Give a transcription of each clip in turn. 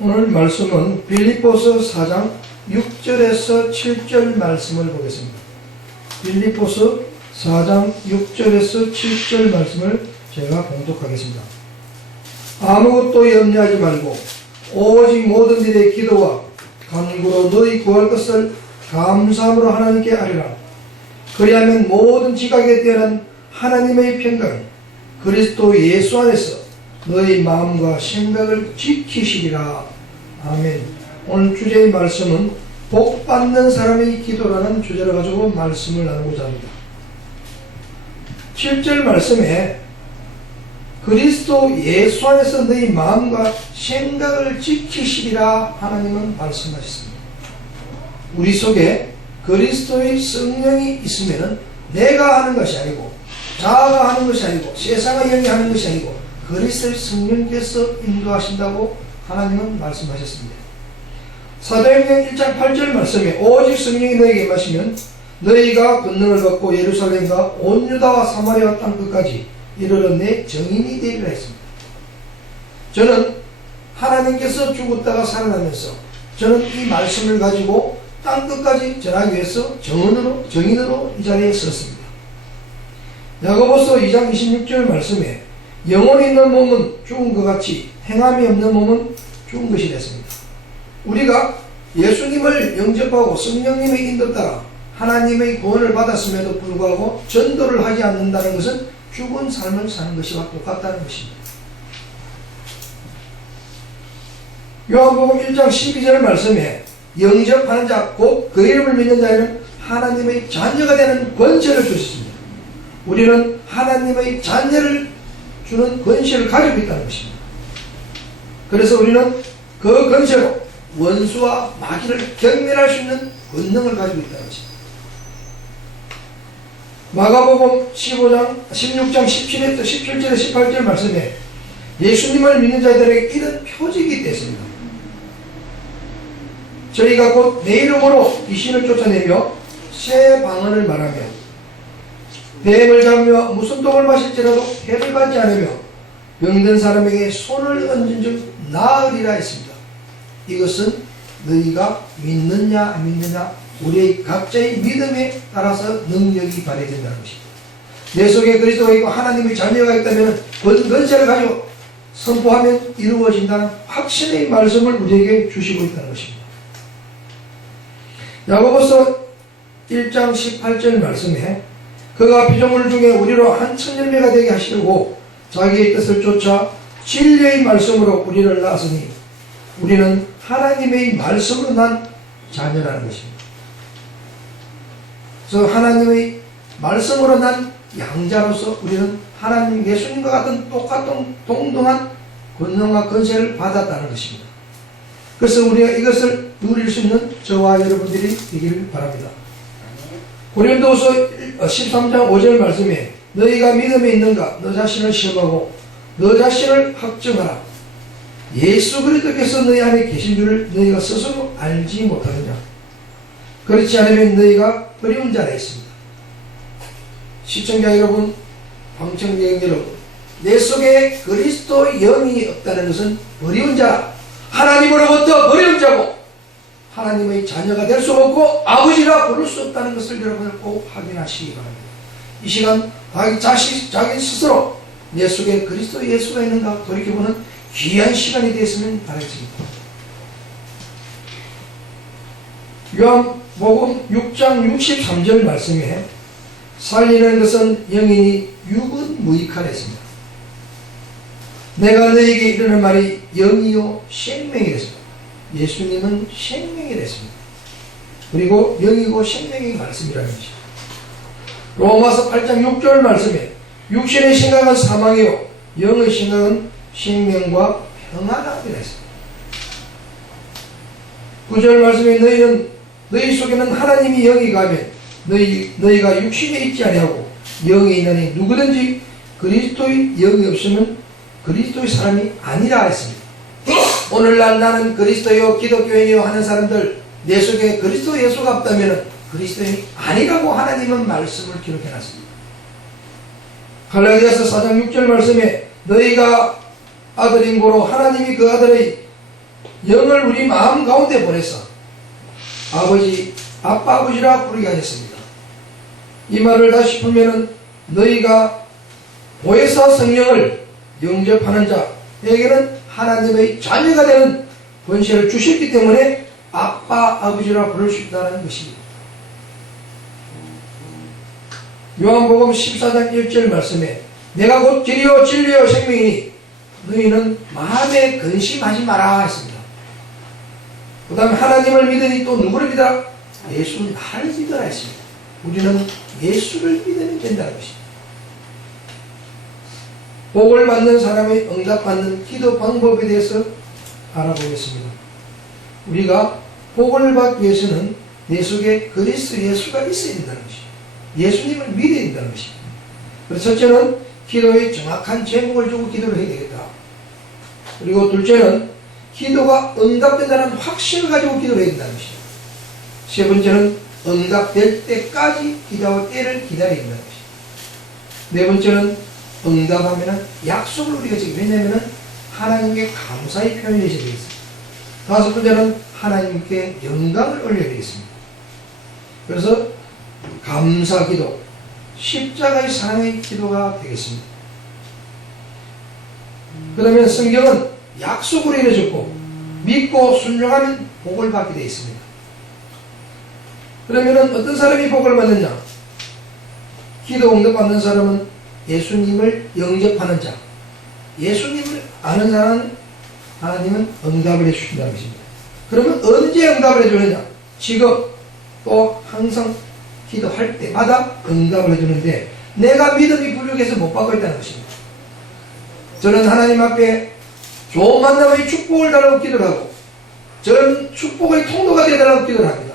오늘 말씀은 빌립보서 4장 6절에서 7절 말씀을 보겠습니다. 빌립보서 4장 6절에서 7절 말씀을 제가 봉독하겠습니다. 아무것도 염려하지 말고 오직 모든 일에 기도와 간구로 너희 구할 것을 감사함으로 하나님께 아뢰라. 그리하면 모든 지각에 뛰어난 하나님의 평강은 그리스도 예수 안에서 너희 마음과 생각을 지키시리라. 아멘. 오늘 주제의 말씀은 복받는 사람의 기도라는 주제를 가지고 말씀을 나누고자 합니다. 7절 말씀에 그리스도 예수 안에서 너희 마음과 생각을 지키시리라 하나님은 말씀하셨습니다. 우리 속에 그리스도의 성령이 있으면 내가 하는 것이 아니고 자아가 하는 것이 아니고 세상의 영이 하는 것이 아니고 그리스도의 성령께서 인도하신다고 하나님은 말씀하셨습니다. 사도행전 1장 8절 말씀에 오직 성령이 너에게 임하시면 너희가 권능을 받고 예루살렘과 온 유다와 사마리아 땅 끝까지 이르러 내 증인이 되리라 했습니다. 저는 하나님께서 죽었다가 살아나면서 저는 이 말씀을 가지고 땅 끝까지 전하기 위해서 증인으로 이 자리에 섰습니다. 야고보서 2장 26절 말씀에 영혼이 있는 몸은 죽은 것 같이 행함이 없는 몸은 죽은 것이 됐습니다. 우리가 예수님을 영접하고 성령님의 인도 따라 하나님의 구원을 받았음에도 불구하고 전도를 하지 않는다는 것은 죽은 삶을 사는 것이와 똑같다는 것입니다. 요한복음 1장 12절 말씀에 영접하는 자 곧 그 이름을 믿는 자에는 하나님의 자녀가 되는 권세를 주셨습니다. 우리는 하나님의 자녀를 주는 권세를 가지고 있다는 것입니다. 그래서 우리는 그 권세로 원수와 마귀를 경멸할 수 있는 권능을 가지고 있다는 것입니다. 마가복음 16장 17절에 18절 말씀에 예수님을 믿는 자들에게 이런 표적이 있습니다. 저희가 곧 내 이름으로 귀신을 쫓아내며 새 방언을 말하며 뱀을 잡으며 무슨 독을 마실지라도 해를 받지 않으며 병든 사람에게 손을 얹은 즉 나으리라 했습니다. 이것은 너희가 믿느냐 안 믿느냐 우리의 각자의 믿음에 따라서 능력이 발휘된다는 것입니다. 내 속에 그리스도가 있고 하나님의 자녀가 있다면 권세를 가지고 선포하면 이루어진다는 확신의 말씀을 우리에게 주시고 있다는 것입니다. 야고보서 1장 18절 말씀에 그가 피조물 중에 우리로 한 천열매가 되게 하시려고 자기의 뜻을 쫓아 진리의 말씀으로 우리를 낳았으니 우리는 하나님의 말씀으로 난 자녀라는 것입니다. 그래서 하나님의 말씀으로 난 양자로서 우리는 하나님 예수님과 같은 똑같은 동등한 권능과 권세를 받았다는 것입니다. 그래서 우리가 이것을 누릴 수 있는 저와 여러분들이 되기를 바랍니다. 고린도서 13장 5절 말씀에 너희가 믿음에 있는가 너 자신을 시험하고 너 자신을 확정하라. 예수 그리스도께서 너희 안에 계신 줄을 너희가 스스로 알지 못하느냐. 그렇지 않으면 너희가 어려운 자라 했습니다. 시청자 여러분, 방청객 여러분, 내 속에 그리스도 영이 없다는 것은 어려운 자라. 하나님으로부터 어려운 자고 하나님의 자녀가 될 수 없고 아버지라 부를 수 없다는 것을 여러분을 꼭 확인하시기 바랍니다. 이 시간 자기 스스로 내 속에 그리스도 예수가 있는가 돌이켜보는 귀한 시간이 되었으면 바라겠습니다. 요한복음 6장 63절 말씀에 살리는 것은 영이니 육은 무익하라 했습니다. 내가 너에게 이르는 말이 영이요 생명이 됐습니다. 예수님은 생명이 됐습니다. 그리고 영이고 생명의 말씀이라는 것입니다. 로마서 8장 6절 말씀에 육신의 생각은 사망이요 영의 생각은 생명과 평안이라 했습니다. 9절 말씀에 너희 속에는 하나님이 영이 가면 너희가 육신에 있지 아니하고 영이 있나니 누구든지 그리스도의 영이 없으면 그리스도의 사람이 아니라 했습니다. 오늘날 나는 그리스도요 기독교인이요 하는 사람들 내 속에 그리스도 예수가 없다면 그리스도인이 아니라고 하나님은 말씀을 기록해놨습니다. 갈라디아서 4장 6절 말씀에 너희가 아들인 고로 하나님이 그 아들의 영을 우리 마음 가운데 보내서 아버지, 아빠, 아버지라 부르게 하셨습니다. 이 말을 다시 풀면은 너희가 보혜사 성령을 영접하는 자에게는 하나님의 자녀가 되는 권세를 주셨기 때문에 아빠, 아버지라 부를 수 있다는 것입니다. 요한복음 14장 1절 말씀에 내가 곧 길이요 진리요 생명이니 너희는 마음에 근심하지 마라 했습니다. 그 다음에 하나님을 믿으니 또 누구를 믿어라? 예수 나를 믿어라 했습니다. 우리는 예수를 믿으면 된다는 것입니다. 복을 받는 사람의 응답받는 기도 방법에 대해서 알아보겠습니다. 우리가 복을 받기 위해서는 내 속에 그리스도 예수가 있어야 된다는 것입니다. 예수님을 믿어야 된다는 것입니다. 그래서 첫째는 기도의 정확한 제목을 주고 기도를 해야 되겠다. 그리고 둘째는 기도가 응답된다는 확신을 가지고 기도를 해야 된다는 것입니다. 세 번째는 응답될 때까지 기도할 때를 기다려야 된다는 것입니다. 네 번째는 응답하면 약속을 우리가 지금 왜냐하면 하나님께 감사의 표현이 되셔야 되겠습니다. 다섯 번째는 하나님께 영광을 올려야 되겠습니다. 그래서 감사 기도, 십자가의 사랑의 기도가 되겠습니다. 그러면 성경은 약속으로 이루어졌고 믿고 순종하면 복을 받게 되어 있습니다. 그러면 어떤 사람이 복을 받느냐? 기도 응답 받는 사람은 예수님을 영접하는 자, 예수님을 아는 자는 하나님은 응답을 해주신다는 것입니다. 그러면 언제 응답을 해주느냐? 지금 또 항상 기도할 때마다 응답을 해주는데 내가 믿음이 부족해서 못 받고 있다는 것입니다. 저는 하나님 앞에 좋은 만남의 축복을 달라고 기도를 하고 저는 축복의 통로가 되어달라고 기도를 합니다.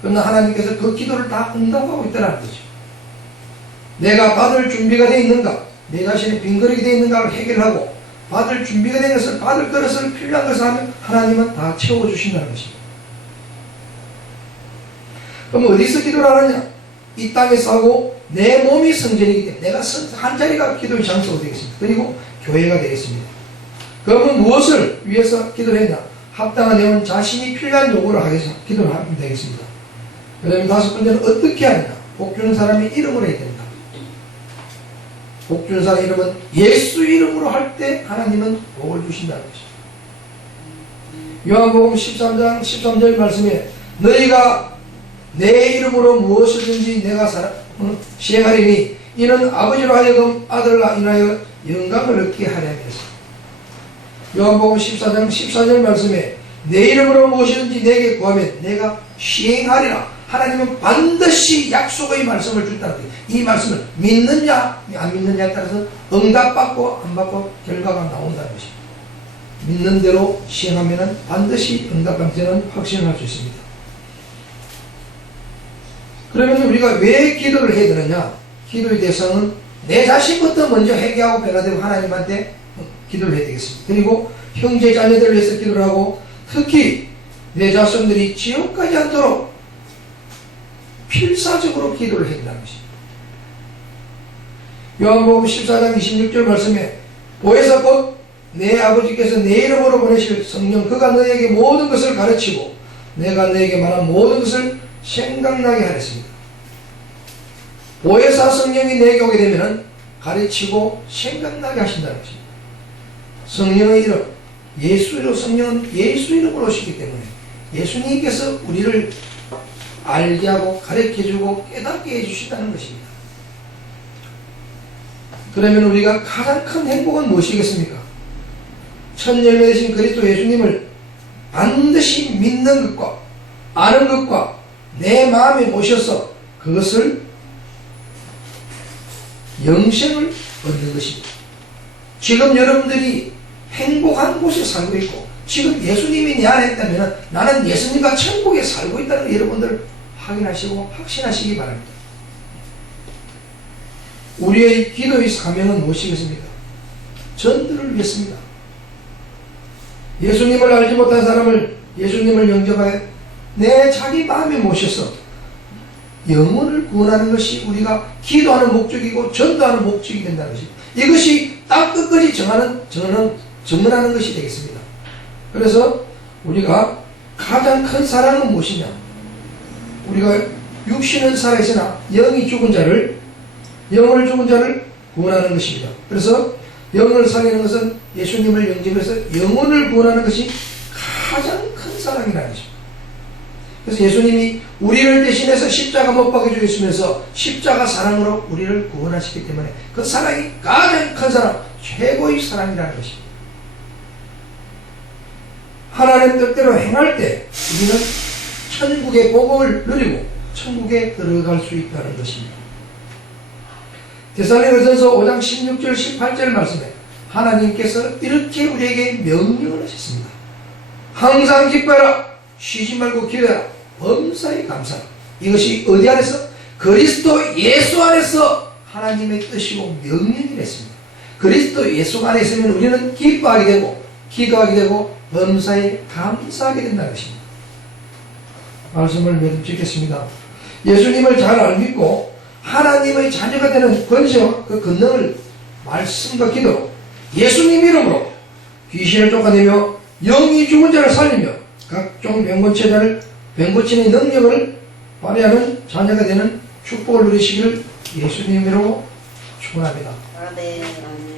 그러나 하나님께서 그 기도를 다 응답하고 있다는 거죠. 내가 받을 준비가 되어 있는가, 내 자신의 빈그릇이 되어 있는가를 해결하고 받을 준비가 된 것을, 받을 그릇을 필요한 것을 하면 하나님은 다 채워주신다는 것입니다. 그럼 어디서 기도를 하느냐? 이 땅에서 하고 내 몸이 성전이기 때문에 내가 한 자리가 기도의 장소가 되겠습니다. 그리고 교회가 되겠습니다. 그러면 무엇을 위해서 기도를 했냐? 합당한 내용 자신이 필요한 요구를 하기 위해서 기도를 하면 되겠습니다. 그 다음에 다섯 번째는 어떻게 하느냐? 복 주는 사람의 이름으로 해야 된다. 복 주는 사람의 이름은 예수 이름으로 할 때 하나님은 복을 주신다는 것입니다. 요한복음 13장 13절 말씀에 너희가 내 이름으로 무엇이든지 내가 시행하리니 이는 아버지로 하여금 아들로 인하여 영광을 얻게 하려 함이었습니다. 요한복음 14장 14절 말씀에 내 이름으로 무엇이든지 내게 구하면 내가 시행하리라. 하나님은 반드시 약속의 말씀을 준다는 거예요. 이 말씀을 믿느냐 안 믿느냐에 따라서 응답받고 안 받고 결과가 나온다는 것입니다. 믿는 대로 시행하면 반드시 응답받는 데는 확신할 수 있습니다. 그러면 우리가 왜 기도를 해야 되느냐? 기도의 대상은 내 자신부터 먼저 회개하고 변화되고 하나님한테 기도를 해야 되겠습니다. 그리고 형제 자녀들을 위해서 기도를 하고 특히 내 자손들이 지옥 가지 않도록 필사적으로 기도를 해야 된다는 것입니다. 요한복음 14장 26절 말씀에 보혜사 곧 내 아버지께서 내 이름으로 보내실 성령 그가 너에게 모든 것을 가르치고 내가 너에게 말한 모든 것을 생각나게 하였습니다. 보혜사 성령이 내게 오게 되면 가르치고 생각나게 하신다는 것입니다. 성령의 이름, 예수로 성령은 예수 이름으로 오시기 때문에 예수님께서 우리를 알게 하고 가르쳐주고 깨닫게 해주신다는 것입니다. 그러면 우리가 가장 큰 행복은 무엇이겠습니까? 첫 열매 되신 그리스도 예수님을 반드시 믿는 것과 아는 것과 내 마음에 모셔서 그것을 영생을 얻는 것입니다. 지금 여러분들이 행복한 곳에 살고 있고 지금 예수님이 내 안에 있다면 나는 예수님과 천국에 살고 있다는 걸 여러분들 확인하시고 확신하시기 바랍니다. 우리의 기도의 사명은 무엇이겠습니까? 전도를 위했습니다. 예수님을 알지 못한 사람을 예수님을 영접하여 내 자기 마음에 모셔서 영혼을 구원하는 것이 우리가 기도하는 목적이고 전도하는 목적이 된다는 것입니다. 이것이 딱 끝까지 정언하는 것이 되겠습니다. 그래서 우리가 가장 큰 사랑은 무엇이냐? 우리가 육신은 살아있으나 영이 죽은 자를, 영혼을 죽은 자를 구원하는 것입니다. 그래서 영을 살리는 것은 예수님을 영접해서 영혼을 구원하는 것이 가장 큰 사랑이라는 것입니다. 그래서 예수님이 우리를 대신해서 십자가 못 박혀 죽였으면서 십자가 사랑으로 우리를 구원하셨기 때문에 그 사랑이 가장 큰 사랑, 최고의 사랑이라는 것입니다. 하나님 뜻대로 행할 때 우리는 천국의 복을 누리고 천국에 들어갈 수 있다는 것입니다. 데살로니가전서 5장 16절 18절 말씀에 하나님께서 이렇게 우리에게 명령을 하셨습니다. 항상 기뻐하라, 쉬지 말고 기도하라, 범사에 감사하라. 이것이 어디 안에서? 그리스도 예수 안에서 하나님의 뜻이고 명령이 됐습니다. 그리스도 예수 안에 있으면 우리는 기뻐하게 되고 기도하게 되고 범사에 감사하게 된다는 것입니다. 말씀을 몇 짓겠습니다. 예수님을 잘 알고 하나님의 자녀가 되는 권세와 그 권능을 말씀과 기도로 예수님 이름으로 귀신을 쫓아내며 영이 죽은 자를 살리며 각종 병고치는 능력을 발휘하는 자녀가 되는 축복을 누리시길 예수님 이름으로 축원합니다. 아멘.